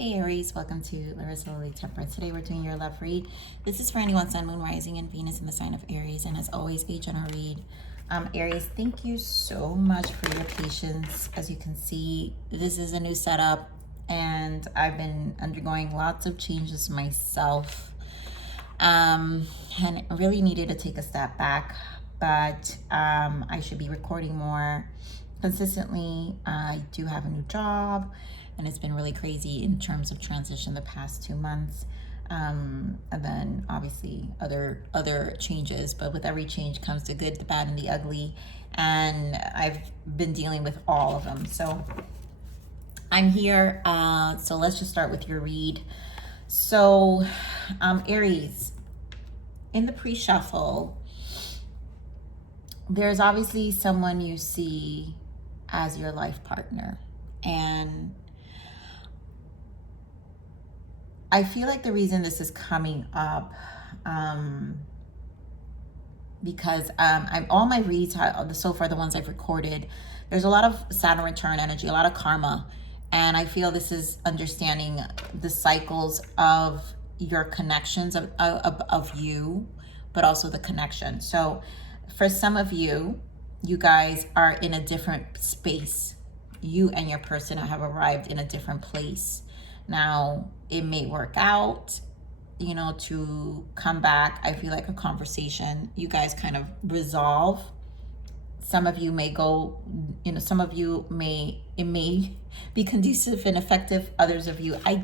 Hey Aries, welcome to Arieslovetarot. Today we're doing your love read. This is for anyone Sun, Moon, Rising, and Venus in the sign of Aries, and as always, a general read. Aries, thank you so much for your patience. As you can see, this is a new setup, and I've been undergoing lots of changes myself, and really needed to take a step back. But I should be recording more consistently. I do have a new job, and it's been really crazy in terms of transition the past 2 months, and then obviously other changes. But with every change comes the good, the bad, and the ugly, and I've been dealing with all of them. So I'm here. So let's just start with your read. So Aries, in the pre-shuffle, there's obviously someone you see as your life partner, and I feel like the reason this is coming up, because I'm all my reads so far, the ones I've recorded, there's a lot of Saturn return energy, a lot of karma, and I feel this is understanding the cycles of your connections of you, but also the connection. So for some of you, you guys are in a different space. You and your person have arrived in a different place. Now, it may work out, you know, to come back. I feel like a conversation, you guys kind of resolve. Some of you may go, you know, some of you it may be conducive and effective. Others of you, I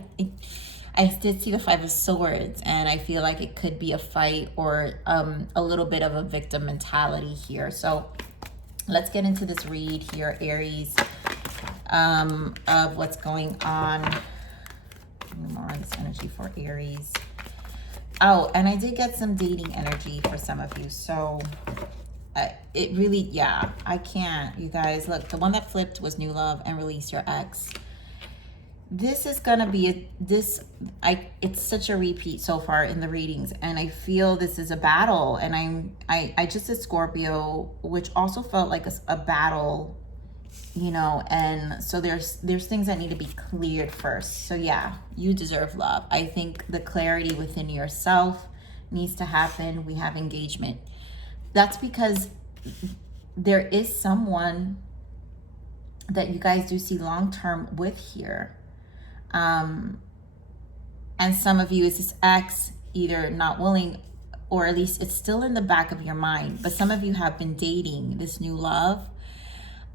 did see the Five of Swords, and I feel like it could be a fight or a little bit of a victim mentality here. So let's get into this read here, Aries, of what's going on. More on this energy for Aries. Oh, and I did get some dating energy for some of you. So it really, yeah, I can't. You guys, look, the one that flipped was new love and release your ex. This is gonna be it's such a repeat so far in the readings, and I feel this is a battle. And I just did Scorpio, which also felt like a battle, you know. And so there's things that need to be cleared first. So yeah, you deserve love. I think the clarity within yourself needs to happen. We have engagement. That's because there is someone that you guys do see long-term with here. And some of you, is this ex either not willing, or at least it's still in the back of your mind, but some of you have been dating this new love.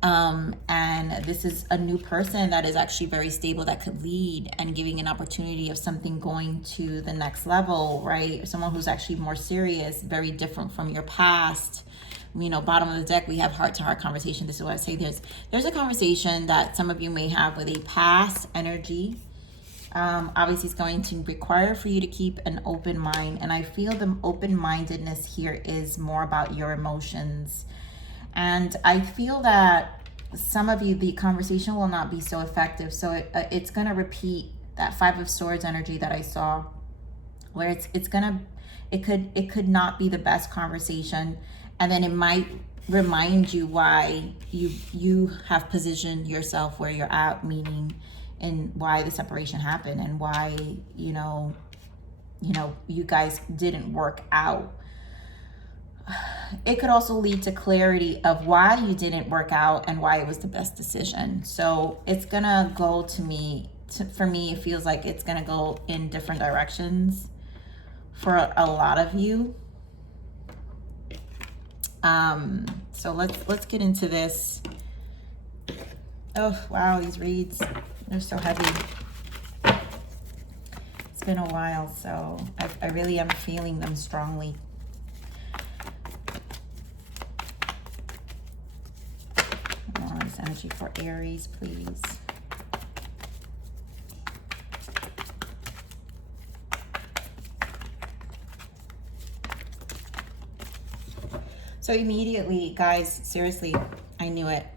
And this is a new person that is actually very stable, that could lead and giving an opportunity of something going to the next level, right? Someone who's actually more serious, very different from your past. You know, bottom of the deck, we have heart-to-heart conversation. This is what I say. There's a conversation that some of you may have with a past energy. Obviously, it's going to require for you to keep an open mind. And I feel the open-mindedness here is more about your emotions. And I feel that some of you, the conversation will not be so effective. So it's going to repeat that Five of Swords energy that I saw, where it could not be the best conversation. And then it might remind you why you have positioned yourself where you're at, meaning, and why the separation happened, and why, you know, you guys didn't work out. It could also lead to clarity of why you didn't work out and why it was the best decision. So it's gonna go for me, it feels like it's gonna go in different directions for a lot of you. So let's get into this. Oh wow, these reads, they're so heavy. It's been a while, so I really am feeling them strongly. More on this energy for Aries, please. So immediately, guys, seriously, I knew it.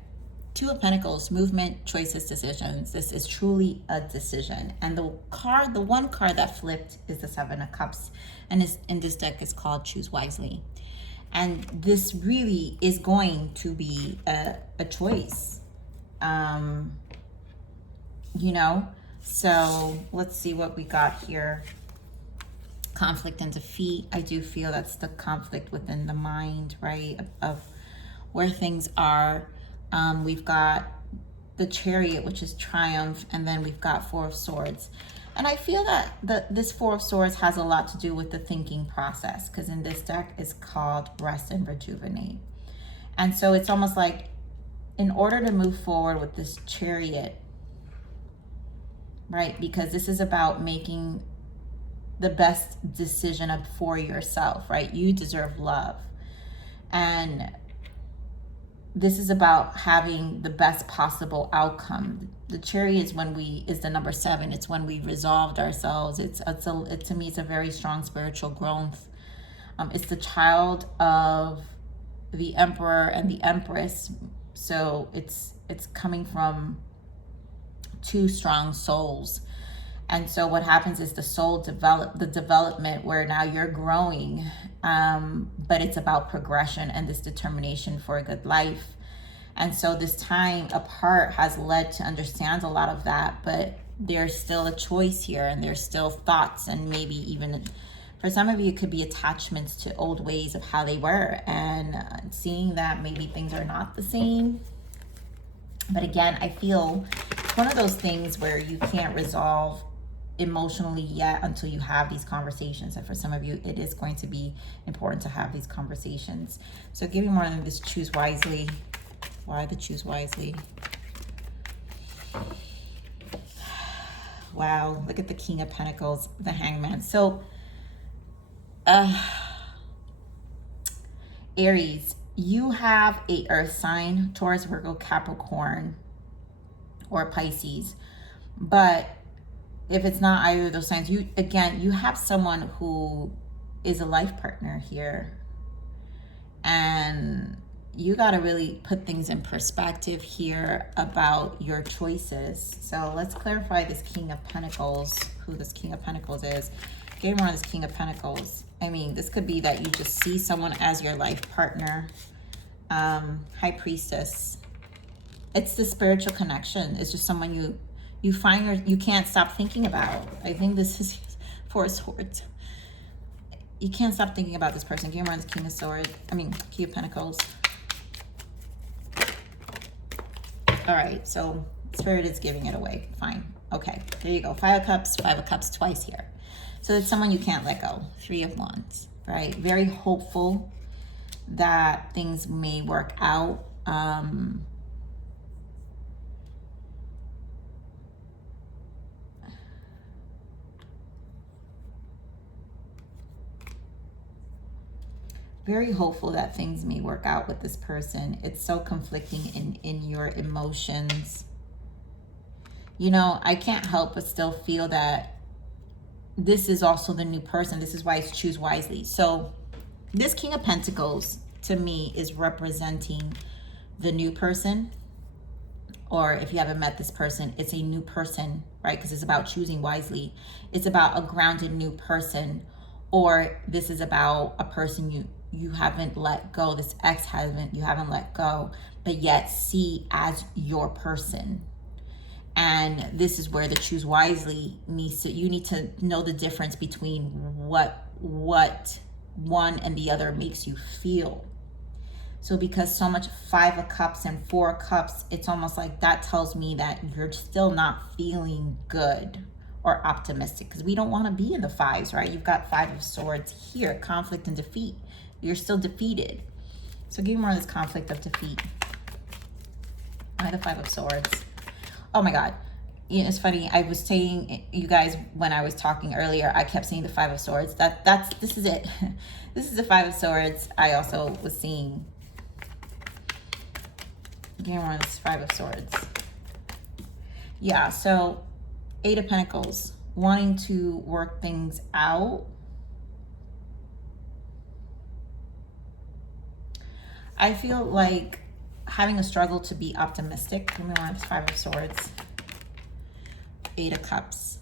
Two of Pentacles, movement, choices, decisions. This is truly a decision. And the one card that flipped is the Seven of Cups. And in this deck is called Choose Wisely. And this really is going to be a choice. You know, So let's see what we got here. Conflict and defeat. I do feel that's the conflict within the mind, right? Of where things are. We've got the Chariot, which is triumph, and then we've got Four of Swords. And I feel that this Four of Swords has a lot to do with the thinking process, because in this deck is called Rest and Rejuvenate. And so it's almost like in order to move forward with this Chariot, right, because this is about making the best decision for yourself, right? You deserve love. And this is about having the best possible outcome. The Chariot is the number 7. It's when we resolved ourselves. To me, it's a very strong spiritual growth. It's the child of the Emperor and the Empress. So it's coming from 2 strong souls. And so what happens is the soul development where now you're growing, but it's about progression and this determination for a good life. And so this time apart has led to understand a lot of that, but there's still a choice here, and there's still thoughts, and maybe even for some of you it could be attachments to old ways of how they were, and seeing that maybe things are not the same. But again, I feel it's one of those things where you can't resolve emotionally yet until you have these conversations. And for some of you, it is going to be important to have these conversations. So give me more than this choose wisely. Why the choose wisely? Wow, look at the King of Pentacles, the Hangman. So Aries, you have a earth sign, Taurus, Virgo, Capricorn, or Pisces. But if it's not either of those signs, you have someone who is a life partner here. And you got to really put things in perspective here about your choices. So let's clarify this King of Pentacles, who this King of Pentacles is. Give me more on this King of Pentacles. I mean, this could be that you just see someone as your life partner. High Priestess. It's the spiritual connection. It's just someone you find you can't stop thinking about. I think this is Four of Swords. You can't stop thinking about this person. Give me more on this King of Pentacles. All right, so Spirit is giving it away. Fine. Okay, there you go. 5 of Cups twice here. So it's someone you can't let go. 3 of Wands, right? Very hopeful that things may work out. Very hopeful that things may work out with this person. It's so conflicting in your emotions. You know, I can't help but still feel that this is also the new person. This is why it's choose wisely. So this King of Pentacles, to me, is representing the new person. Or if you haven't met this person, it's a new person, right? Because it's about choosing wisely. It's about a grounded new person. Or this is about a person you haven't let go. This ex you haven't let go, but yet see as your person. And this is where the choose wisely you need to know the difference between what one and the other makes you feel. So because so much 5 of Cups and 4 of Cups, it's almost like that tells me that you're still not feeling good or optimistic, because we don't want to be in the 5s, right? You've got 5 of Swords here, conflict and defeat. You're still defeated. So give me more of this conflict of defeat. Why the 5 of Swords? Oh my God. You know, it's funny. I was saying, you guys, when I was talking earlier, I kept saying the 5 of Swords. This is it. This is the 5 of Swords. I also was seeing. Give me more of this 5 of Swords. Yeah, so 8 of Pentacles, wanting to work things out. I feel like having a struggle to be optimistic. Give me more of this 5 of Swords. 8 of Cups.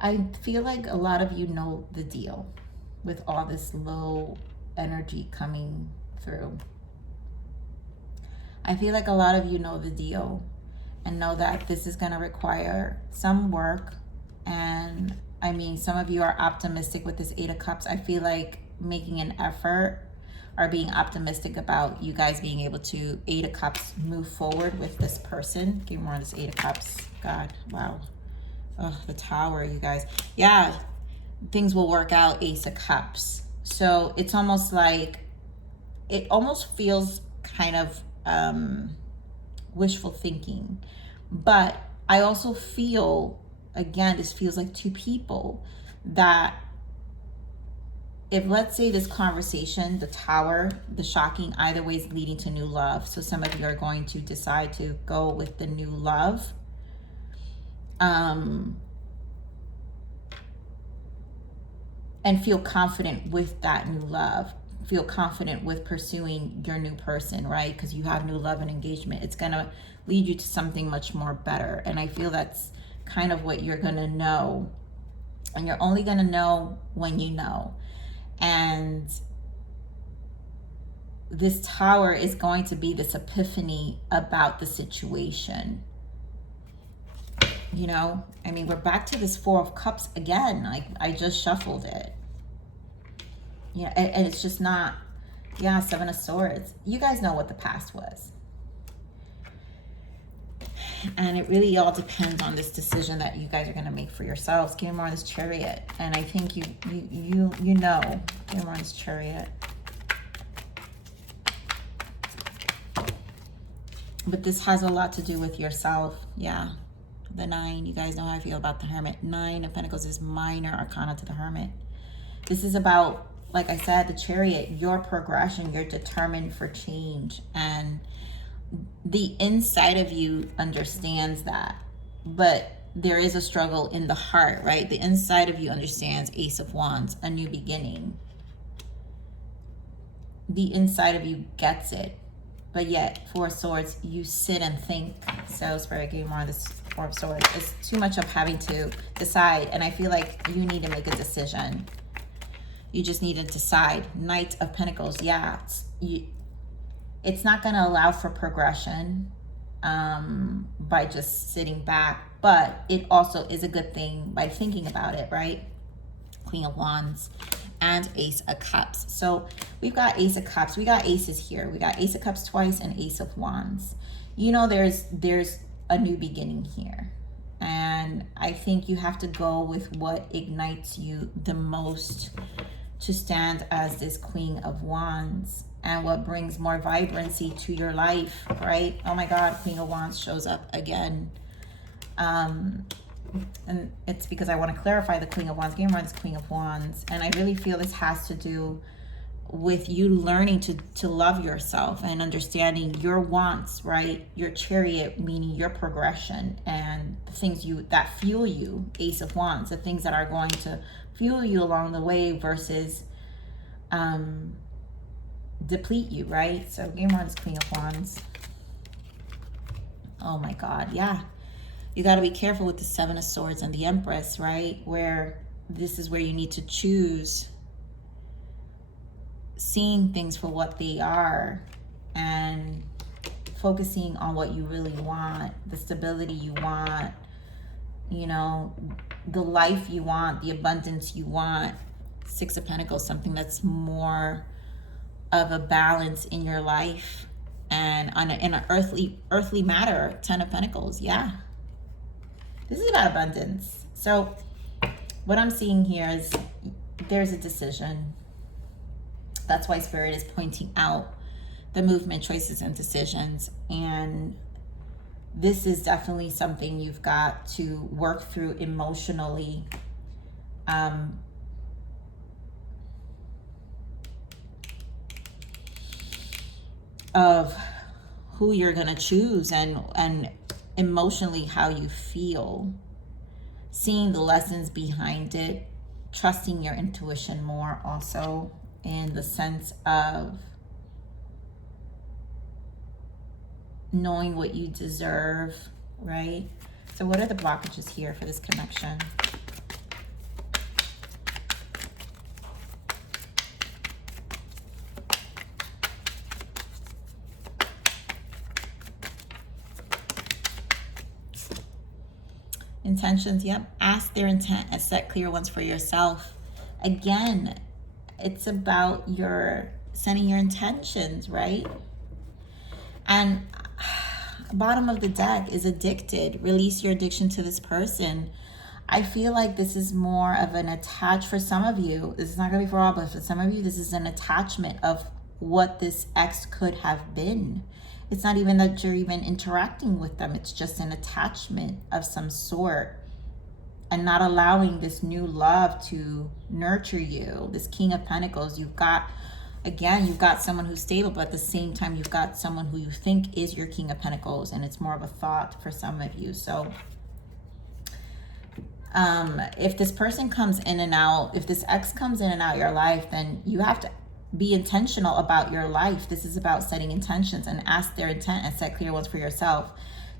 I feel like a lot of you know the deal with all this low energy coming through. I feel like a lot of you know the deal and know that this is going to require some work. And I mean, some of you are optimistic with this Eight of Cups. I feel like making an effort or being optimistic about you guys being able to, Eight of Cups, move forward with this person. Give me more of this Eight of Cups. God, wow. Oh, the Tower, you guys. Yeah, things will work out, Ace of Cups. So it's almost like, it almost feels kind of wishful thinking. But I also feel, again, this feels like two people that if, let's say, this conversation, the Tower, the shocking, either way is leading to new love. So some of you are going to decide to go with the new love. And feel confident with that new love. Feel confident with pursuing your new person, right? Because you have new love and engagement. It's going to lead you to something much more better. And I feel that's kind of what you're going to know. And you're only going to know when you know. And this Tower is going to be this epiphany about the situation. You know, I mean, we're back to this Four of Cups again. Like, I just shuffled it. Yeah, and it's just not, yeah, Seven of Swords. You guys know what the past was. And it really all depends on this decision that you guys are going to make for yourselves. Give me more of this Chariot. And I think you know. Give me more of this Chariot. But this has a lot to do with yourself. Yeah. The Nine. You guys know how I feel about the Hermit. Nine of Pentacles is minor arcana to the Hermit. This is about, like I said, the Chariot, your progression. You're determined for change. And the inside of you understands that. But there is a struggle in the heart, right? The inside of you understands Ace of Wands, a new beginning. The inside of you gets it. But yet, Four of Swords, you sit and think. So, Spirit, give me more of this Four of Swords. It's too much of having to decide. And I feel like you need to make a decision. You just need to decide. Knight of Pentacles, yeah. It's not going to allow for progression by just sitting back. But it also is a good thing by thinking about it, right? Queen of Wands and Ace of Cups. So we've got Ace of Cups. We got aces here. We got Ace of Cups twice and Ace of Wands. You know, there's a new beginning here. And I think you have to go with what ignites you the most to stand as this Queen of Wands and what brings more vibrancy to your life, right? Oh my God, Queen of Wands shows up again. And it's because I want to clarify the Queen of Wands. Game runs Queen of Wands. And I really feel this has to do with you learning to love yourself and understanding your wants, right? Your Chariot, meaning your progression and the things that fuel you, Ace of Wands, the things that are going to fuel you along the way versus deplete you, right? So game runs Queen of Wands. Oh my God, yeah. You got to be careful with the Seven of Swords and the Empress, right? Where this is where you need to choose seeing things for what they are and focusing on what you really want, the stability you want, you know, the life you want, the abundance you want. Six of Pentacles, something that's more of a balance in your life and in an earthly matter. Ten of Pentacles, yeah. This is about abundance. So what I'm seeing here is there's a decision. That's why Spirit is pointing out the movement, choices, and decisions. And this is definitely something you've got to work through emotionally. Of who you're going to choose and emotionally how you feel, seeing the lessons behind it, trusting your intuition more also in the sense of knowing what you deserve, right? So what are the blockages here for this connection? intentions. Yep. Ask their intent and set clear ones for yourself. Again, it's about your setting your intentions, right? And bottom of the deck is addicted. Release your addiction to this person. I feel like this is more of an for some of you. This is not going to be for all, but for some of you, this is an attachment of what this ex could have been. It's not even that you're even interacting with them. It's just an attachment of some sort, and not allowing this new love to nurture you. This King of Pentacles, you've got someone who's stable, but at the same time, you've got someone who you think is your King of Pentacles, and it's more of a thought for some of you. So if this person comes in and out, if this ex comes in and out your life, then you have to be intentional about your life. This is about setting intentions and ask their intent and set clear ones for yourself.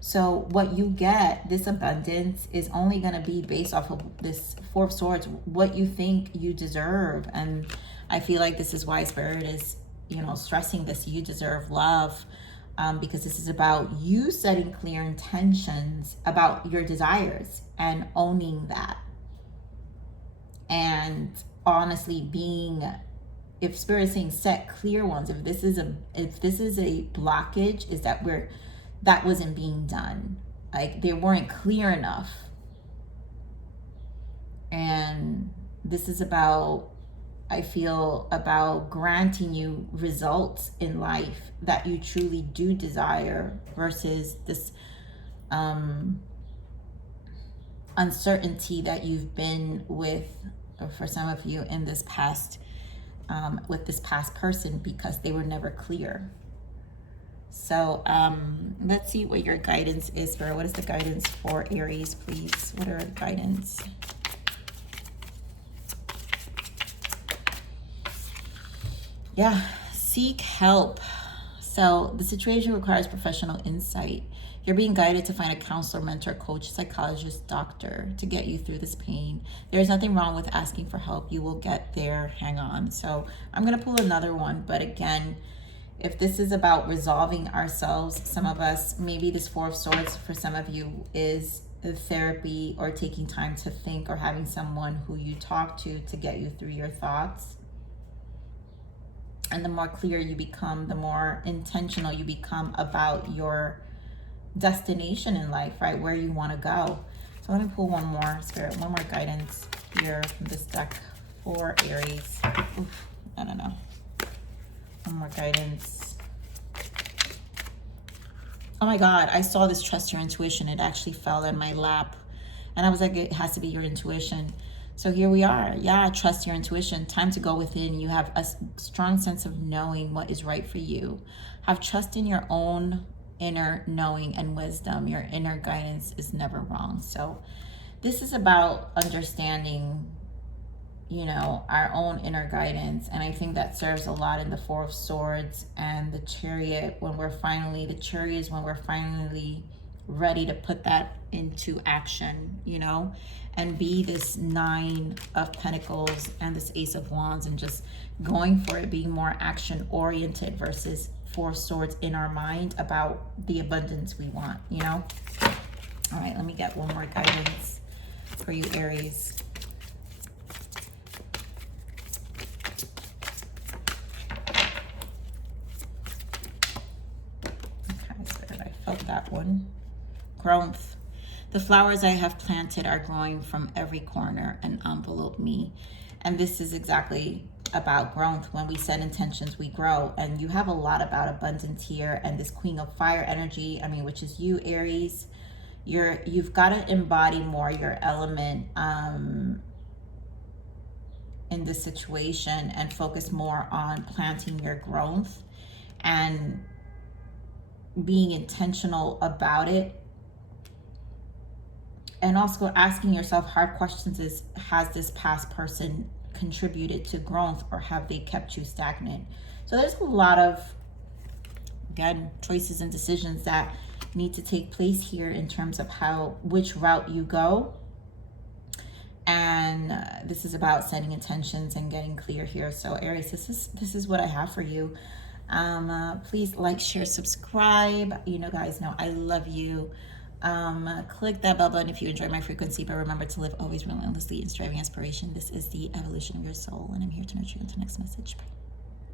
So what you get, this abundance, is only going to be based off of this Four of Swords, what you think you deserve. And I feel like this is why Spirit is, stressing this. You deserve love, because this is about you setting clear intentions about your desires and owning that. And honestly if Spirit is saying set clear ones, if this is a blockage, is that wasn't being done. Like, they weren't clear enough. And this is about, I feel, about granting you results in life that you truly do desire, versus this uncertainty that you've been with, or for some of you, in this past, with this past person, because they were never clear. So let's see what your guidance is for. What is the guidance for Aries, please? What are guidance? Yeah, seek help. So the situation requires professional insight. You're being guided to find a counselor, mentor, coach, psychologist, doctor to get you through this pain. There's nothing wrong with asking for help. You will get there. Hang on. So I'm going to pull another one. But again, if this is about resolving ourselves, some of us, maybe this Four of Swords for some of you is therapy, or taking time to think, or having someone who you talk to get you through your thoughts. And the more clear you become, the more intentional you become about your destination in life, right? Where you want to go. So let me pull one more, Spirit, one more guidance here from this deck for Aries. Oof, I don't know. One more guidance. Oh my God, I saw this, trust your intuition. It actually fell in my lap. And I was like, it has to be your intuition. So here we are. Yeah, trust your intuition. Time to go within. You have a strong sense of knowing what is right for you. Have trust in your own inner knowing and wisdom. Your inner guidance is never wrong. So this is about understanding, our own inner guidance. And I think that serves a lot in the Four of Swords and the Chariot, when we're finally ready to put that into action, and be this Nine of Pentacles and this Ace of Wands, and just going for it, being more action oriented versus Four of Swords in our mind about the abundance we want, All right, let me get one more guidance for you, Aries. Okay, Spirit, I felt that one. Growth. The flowers I have planted are growing from every corner and envelope me. And this is exactly about growth. When we set intentions, we grow. And you have a lot about abundance here, and this Queen of Fire energy, which is you, Aries. You've got to embody more your element in this situation, and focus more on planting your growth and being intentional about it. And also asking yourself hard questions is, has this past person contributed to growth, or have they kept you stagnant? So there's a lot of, again, choices and decisions that need to take place here in terms of which route you go. And this is about setting intentions and getting clear here. So Aries, this is what I have for you. Please like, share, subscribe. Guys know I love you. Click that bell button if you enjoy my frequency, but remember to live always relentlessly in striving aspiration. This is the evolution of your soul, and I'm here to nurture you until next message. Bye.